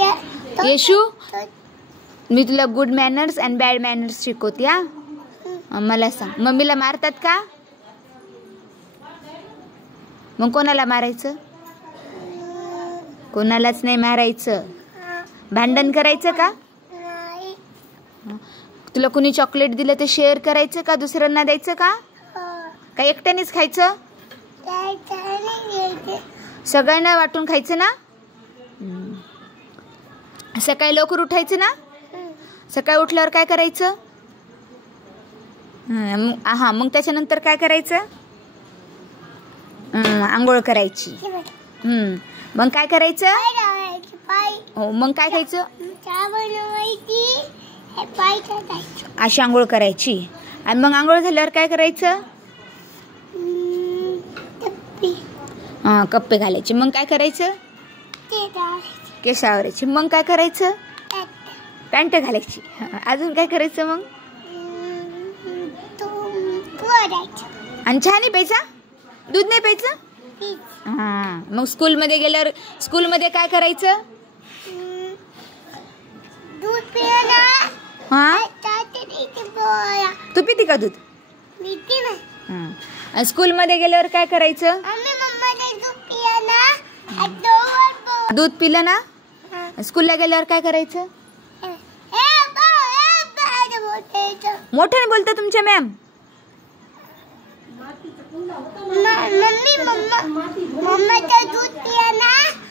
येशू, मी तुला good manners and bad manners शिकवते. हा, मला सांग, मम्मीला मारतात का? मग कोणाला मारायचं? कोणालाच नाही मारायचं. भांडण करायचं का? तुला कुणी चॉकलेट दिलं ते शेअर करायचं का? दुसऱ्यांना द्यायचं का? का एकट्यानेच खायचं? सगळ्यांना वाटून खायचं ना? सकाळी लवकर उठायचं ना? सकाळी उठल्यावर काय करायचं? हा, मग त्याच्यानंतर काय करायचं? आंघोळ करायची. मग काय करायचं? हो, मग काय खायचं? अशी आंघोळ करायची. आणि मग आंघोळ झाल्यावर काय करायचं? कप्पे घालायचे. मग काय करायचं? केस आवरायची. मग काय करायचं? पॅन्ट घालायची. अजून काय करायचं? मग आणि चहा नाही प्यायचा? दूध नाही प्यायचं? हा, मग स्कूलमध्ये गेल्यावर स्कूलमध्ये काय करायचं? हा, तू पिती का दूध? स्कूलमध्ये गेल्यावर काय करायचं? दूध पिलं ना? स्कूलला गेल्यावर काय करायचं? मोठ्याने बोलता तुमच्या मॅम.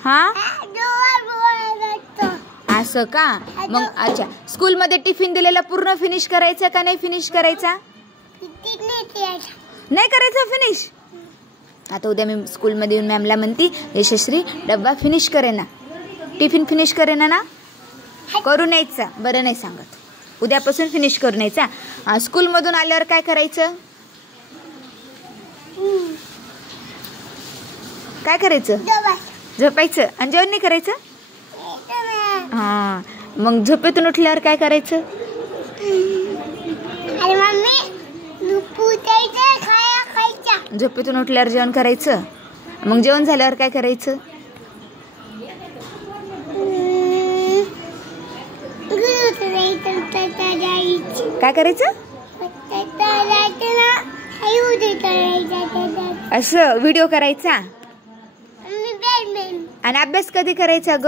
हा, असं का? मग अच्छा, स्कूलमध्ये टिफिन दिलेला पूर्ण फिनिश करायचा का नाही फिनिश करायचा? नाही करायचा फिनिश. आता उद्या मी स्कूलमध्ये येऊन मॅमला म्हणती, यशश्री डब्बा फिनिश करेना, टिफिन फिनिश करेना ना? करून यायचा. बरं नाही सांगत, उद्यापासून फिनिश करून यायचा. स्कूलमधून आल्यावर काय करायचं? काय करायचं? झोपायचं. आणि जेवण नाही करायचं? हा, मग झोपेतून उठल्यावर काय करायचं? झोपेतून उठल्यावर जेवण करायचं. मग जेवण झाल्यावर काय करायचं? काय करायचं? असं व्हिडिओ करायचा. आणि अभ्यास कधी करायचा ग?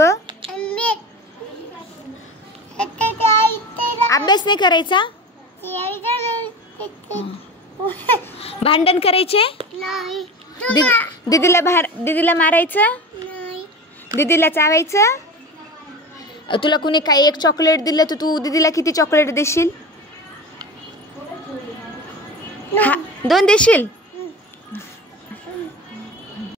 अभ्यास नाही करायचा? भांडण करायचे? दीदीला मारायचं? दीदीला चावायचं? तुला कुणी काही एक चॉकलेट दिलं तर तू दीदीला किती चॉकलेट देशील? 2 देशील?